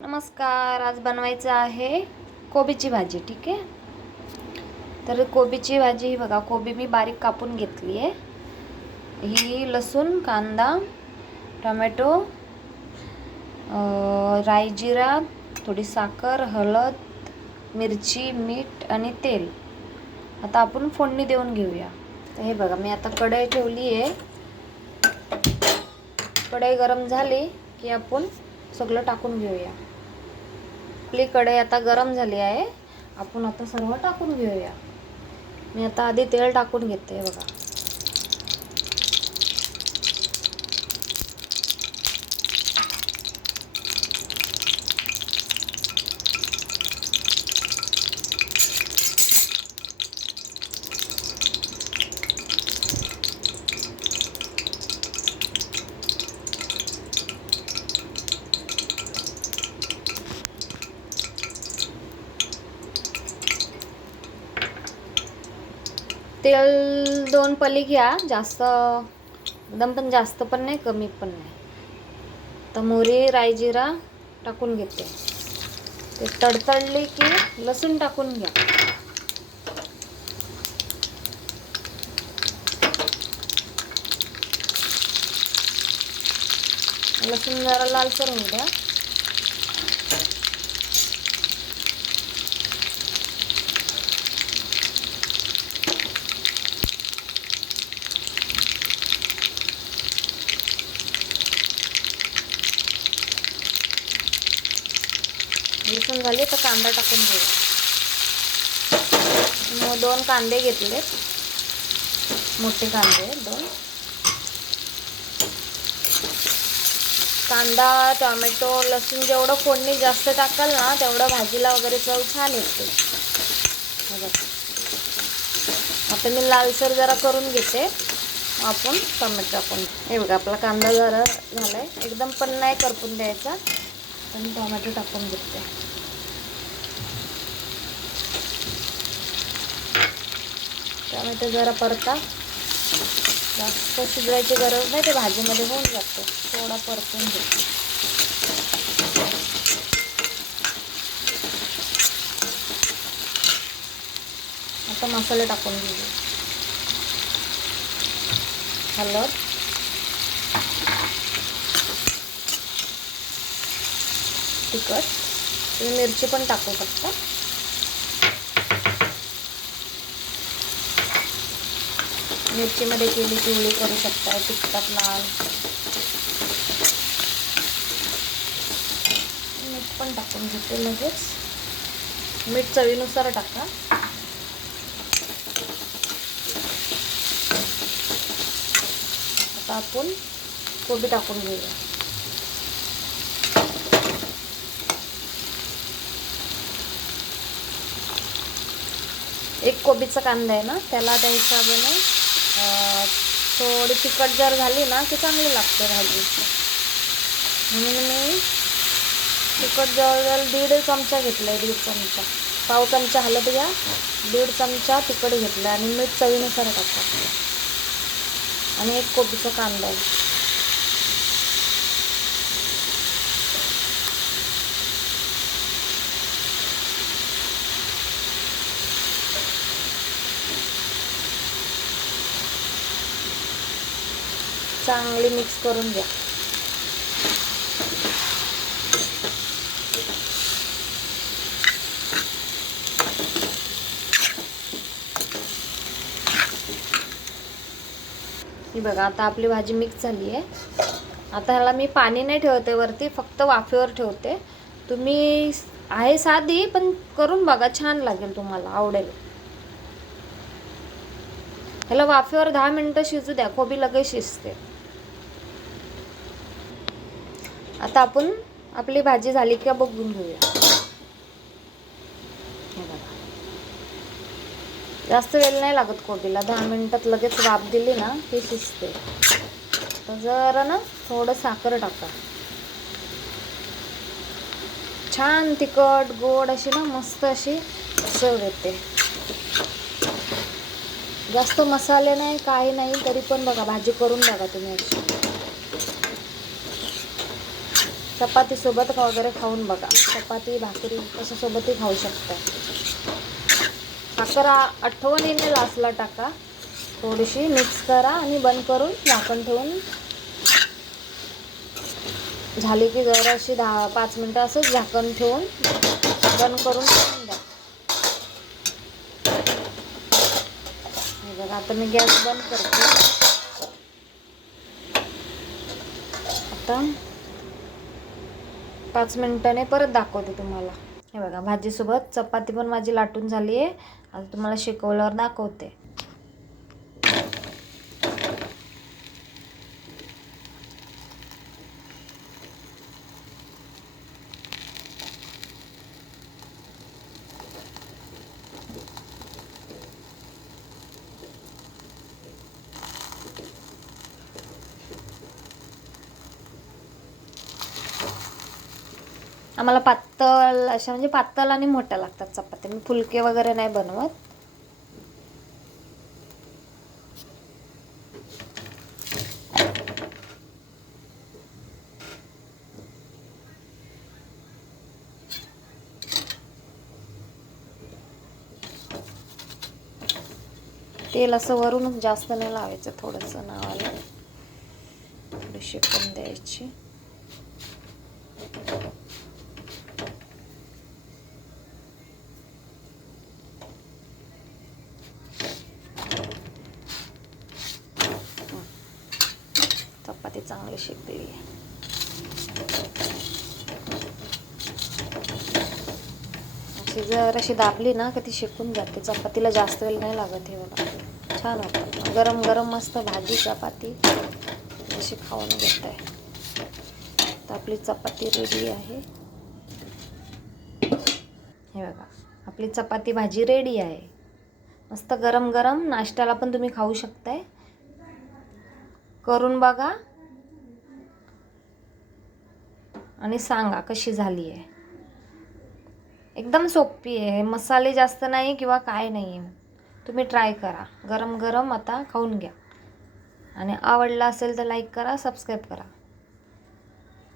नमस्कार आज बनवायचं आहे कोबीची भाजी ठीक आहे? तर कोबीची भाजी ही बघा कोबी मी बारीक कापून घेतली आहे. ही लसूण कांदा टमॅटो राई जिरा थोडी साखर हळद मिरची मीठ आणि तेल. आता आपण फोडणी देऊन घेऊया. तर हे बघा मी आता कढई ठेवली आहे. कढई गरम झाली की आपण सगळं टाकून घेऊया. आपली कढई आता गरम झाली आहे. आपण आता सर्व टाकून घेऊया. मी आता आधी तेल टाकून घेते बघा. तेल दोन पली घ्या. जास्त एकदम पण जास्त पण नाही कमी पण नाही. तर मोरी रायजिरा टाकून घेते. ते तडतडले की लसूण टाकून घ्या. लसूण जरा लालसर होऊ द्या. भाजून झाले तर कांदा टाकून घेऊ. मग दोन कांदे घेतले मोठे कांदे दोन. कांदा टोमॅटो लसूण जेवढं फोडणी जास्त टाकाल ना तेवढं भाजीला वगैरे चव छान येते. आता मी लालसर जरा करून घेते. आपण टोमॅटो टाकून हे बघा आपला कांदा जरा झालाय. एकदम पण नाही करपून द्यायचा. पण टोमॅटो टाकून घेते. टोमॅटो जरा परता. जास्त शिजवायची गरज नाही ते भाजीमध्ये होऊन जाते. थोडा परतून घेतो आता मसाले टाकून घेऊ. हॅलो? तिखट. तुम्ही मिरची पण टाकू शकता. मिरचीमध्ये केली पिवळी करू शकता तिखट लाल. मीठ पण टाकून घेते लगेच. मीठ चवीनुसार टाका. आता आपण कोबी टाकून घेऊया. एक कोबीचा कांदा आहे ना त्याला त्या हिशोबाने थोडी तिखट जर झाली ना की चांगली लागते भाजी म्हणून मी तिखट जवळजवळ दीड चमचा घेतला आहे दीड चमचा. पाव चमचा हलत घ्या दीड चमचा तिखट घेतला आणि मीठ चवीनुसार टाकतात आणि एक कोबीचा कांदा आहे. चांगली मिक्स करून घ्या. बघा आता आपली भाजी मिक्स झाली आहे. आता ह्याला मी पाणी नाही ठेवते वरती फक्त वाफेवर ठेवते. तुम्ही आहे साधी पण करून बघा छान लागेल तुम्हाला आवडेल. ह्याला वाफेवर दहा मिनटं शिजू द्या कोबी लगेच शिजते. आता आपण आपली भाजी झाली का बघून घेऊया. हे बघा. जास्त वेळ नाही लागत कोबीला. दहा मिनिटात लगेच वाफ दिली ना की शिजते. तर जरा ना थोडं साखर टाका. छान तिखट गोड अशी ना मस्त अशी चव येते. जास्त मसाले नाही काही नाही तरी पण बघा भाजी करून बघा तुम्ही अशी. चपातीसोबत वगैरे खाऊन बघा. चपाती भाकरी कशासोबतही खाऊ शकता. साखर आठवण येणे लासला टाका. थोडीशी मिक्स करा आणि बंद करून झाकण ठेवून झाली की जराशी दहा पाच मिनटं असंच झाकण ठेवून बंद करून ठेवून द्या. बघा आता मी गॅस बंद करते. आता पाच मिनिटाने परत दाखवते तुम्हाला. हे बघा भाजीसोबत चपाती पण माझी लाटून झाली आहे आता तुम्हाला शिकवल्यावर दाखवते. आम्हाला पातळ अशा म्हणजे पातळ आणि मोठ्या लागतात चपात्या. मी फुलके वगैरे नाही बनवत. तेल असं वरूनच जास्त नाही लावायचं थोडंसं नावाला. थोडीशी पण द्यायची चपाती चांगली शेकलेली आहे. अशी जर अशी दाबली ना की ती शेकून जाते. चपातीला जास्त वेळ नाही लागत हे बघा. छान होतं. गरम गरम मस्त भाजी चपाती अशी खाऊन घेत आहे तर आपली चपाती रेडी आहे. हे बघा. आपली चपाती भाजी रेडी आहे. मस्त गरम गरम नाश्त्याला पण तुम्ही खाऊ शकताय. करून बघा. आणि सांगा कशी झाली आहे. एकदम सोपी आहे. मसाले जास्त नाही किंवा काय नाही. आहे तुम्ही ट्राय करा. गरम गरम आता खाऊन घ्या. आणि आवडला असेल तर लाईक करा सबस्क्राईब करा.